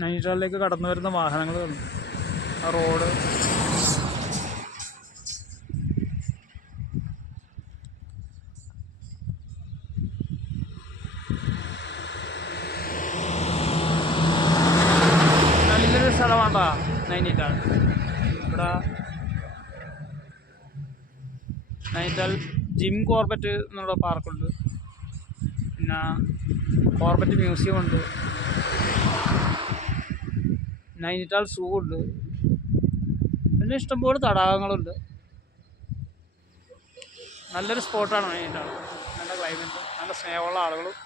നൈനിറ്റാളിലേക്ക് കടന്നു വരുന്ന വാഹനങ്ങൾ കണ്ടു. ആ റോഡ് നല്ലൊരു സ്ഥലമാണ്ടാ നൈനിറ്റാൾ. ഇവിടെ നൈനിറ്റാൾ ജിം കോർബറ്റ് എന്നുള്ള പാർക്കുണ്ട്, പിന്നെ കോർബറ്റ് മ്യൂസിയം ഉണ്ട്, നൈനിറ്റാൾ സൂ ഉണ്ട്, പിന്നെ ഇഷ്ടംപോലെ തടാകങ്ങളുണ്ട്. നല്ലൊരു സ്പോട്ടാണ് നൈനിറ്റാൾ. നല്ല ക്ലൈമറ്റ്, നല്ല സ്നേഹമുള്ള ആളുകളും